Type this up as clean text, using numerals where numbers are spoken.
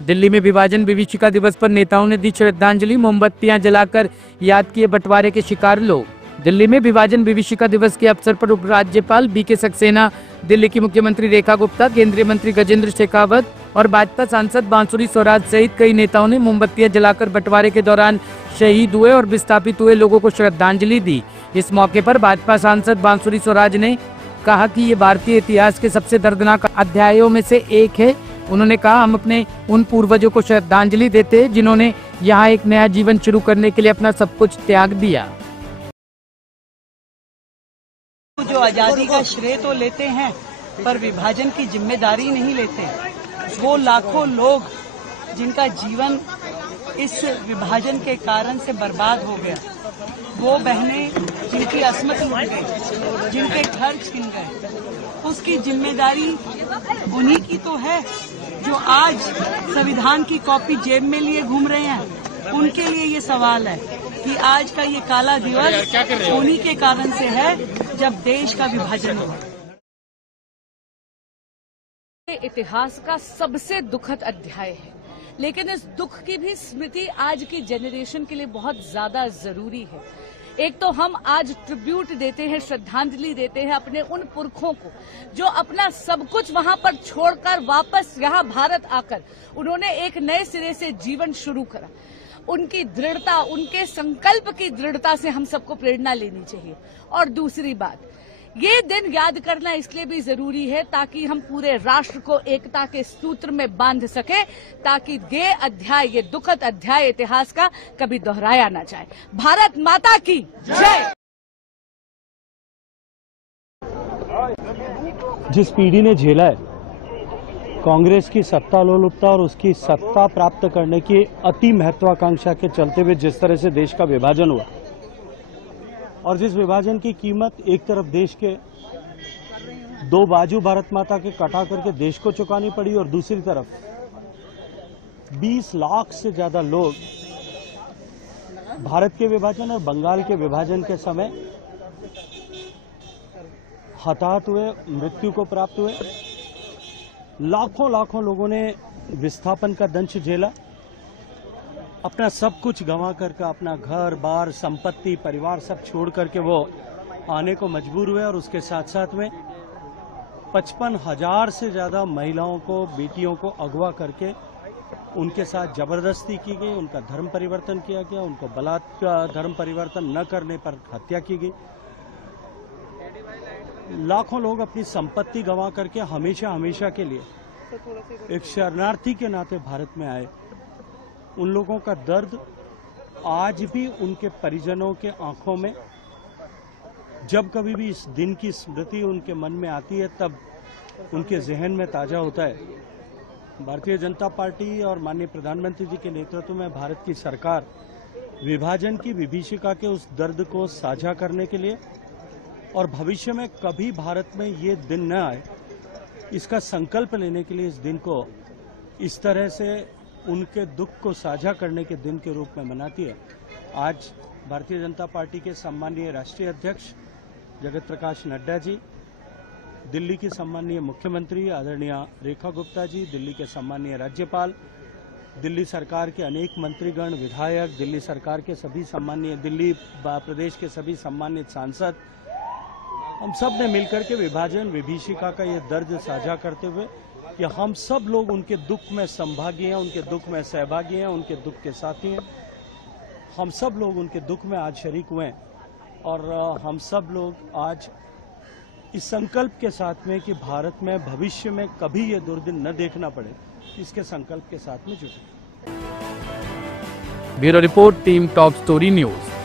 दिल्ली में विभाजन विभीषिका दिवस पर नेताओं ने दी श्रद्धांजलि, मोमबत्तियां जलाकर याद किए बंटवारे के शिकार लोग। दिल्ली में विभाजन विभीषिका दिवस के अवसर पर उपराज्यपाल बीके सक्सेना, दिल्ली की मुख्यमंत्री रेखा गुप्ता, केंद्रीय मंत्री गजेंद्र शेखावत और भाजपा सांसद बांसुरी स्वराज सहित कई नेताओं ने मोमबत्तियां जलाकर बंटवारे के दौरान शहीद हुए और विस्थापित हुए लोगों को श्रद्धांजलि दी। इस मौके पर भाजपा सांसद बांसुरी स्वराज ने कहा कि ये भारतीय इतिहास के सबसे दर्दनाक अध्यायों में से एक है। उन्होंने कहा, हम अपने उन पूर्वजों को श्रद्धांजलि देते हैं जिन्होंने यहाँ एक नया जीवन शुरू करने के लिए अपना सब कुछ त्याग दिया। जो आजादी का श्रेय तो लेते हैं पर विभाजन की जिम्मेदारी नहीं लेते। वो लाखों लोग जिनका जीवन इस विभाजन के कारण से बर्बाद हो गया, वो बहनें जिनकी अस्मत लुट गई, जिनके घर छिन गए, उसकी जिम्मेदारी उन्हीं की तो है जो आज संविधान की कॉपी जेब में लिए घूम रहे हैं। उनके लिए ये सवाल है कि आज का ये काला दिवस उन्हीं के कारण से है जब देश का विभाजन हुआ। इतिहास का सबसे दुखद अध्याय है, लेकिन इस दुख की भी स्मृति आज की जनरेशन के लिए बहुत ज्यादा जरूरी है। एक तो हम आज ट्रिब्यूट देते हैं, श्रद्धांजलि देते हैं अपने उन पुरखों को जो अपना सब कुछ वहां पर छोड़कर वापस यहाँ भारत आकर उन्होंने एक नए सिरे से जीवन शुरू करा। उनकी दृढ़ता, उनके संकल्प की दृढ़ता से हम सबको प्रेरणा लेनी चाहिए। और दूसरी बात, ये दिन याद करना इसलिए भी जरूरी है ताकि हम पूरे राष्ट्र को एकता के सूत्र में बांध सके, ताकि ये अध्याय, ये दुखद अध्याय इतिहास का कभी दोहराया ना जाए। भारत माता की जय। जिस पीढ़ी ने झेला है कांग्रेस की सत्ता लोलुपता और उसकी सत्ता प्राप्त करने की अति महत्वाकांक्षा के चलते हुए जिस तरह से देश का विभाजन हुआ और जिस विभाजन की कीमत एक तरफ देश के दो बाजू भारत माता के कटा करके देश को चुकानी पड़ी और दूसरी तरफ 20 लाख से ज्यादा लोग भारत के विभाजन और बंगाल के विभाजन के समय हताहत हुए, मृत्यु को प्राप्त हुए। लाखों लाखों लोगों ने विस्थापन का दंश झेला, अपना सब कुछ गंवा करके, अपना घर बार, संपत्ति, परिवार सब छोड़ करके वो आने को मजबूर हुए और उसके साथ साथ में 55,000 से ज्यादा महिलाओं को, बेटियों को अगवा करके उनके साथ जबरदस्ती की गई, उनका धर्म परिवर्तन किया गया, उनको बलात्कार, धर्म परिवर्तन न करने पर हत्या की गई। लाखों लोग अपनी संपत्ति गंवा करके हमेशा हमेशा के लिए एक शरणार्थी के नाते भारत में आए। उन लोगों का दर्द आज भी उनके परिजनों के आंखों में, जब कभी भी इस दिन की स्मृति उनके मन में आती है तब उनके जहन में ताजा होता है। भारतीय जनता पार्टी और माननीय प्रधानमंत्री जी के नेतृत्व में भारत की सरकार विभाजन की विभीषिका के उस दर्द को साझा करने के लिए और भविष्य में कभी भारत में ये दिन न आए, इसका संकल्प लेने के लिए इस दिन को इस तरह से उनके दुख को साझा करने के दिन के रूप में मनाती है। आज भारतीय जनता पार्टी के सम्माननीय राष्ट्रीय अध्यक्ष जगत प्रकाश नड्डा जी, दिल्ली की सम्माननीय मुख्यमंत्री आदरणीय रेखा गुप्ता जी, दिल्ली के सम्माननीय राज्यपाल, दिल्ली सरकार के अनेक मंत्रीगण, विधायक, दिल्ली सरकार के सभी सम्माननीय, दिल्ली प्रदेश के सभी सम्मानित सांसद, हम सब ने मिलकर के विभाजन विभीषिका का ये दर्द साझा करते हुए कि हम सब लोग उनके दुख में संभागी हैं, उनके दुख में सहभागी हैं, उनके दुख के साथी हैं। हम सब लोग उनके दुख में आज शरीक हुए हैं और हम सब लोग आज इस संकल्प के साथ में कि भारत में भविष्य में कभी ये दुर्दिन न देखना पड़े, इसके संकल्प के साथ में जुटे। Bureau report, team top story news.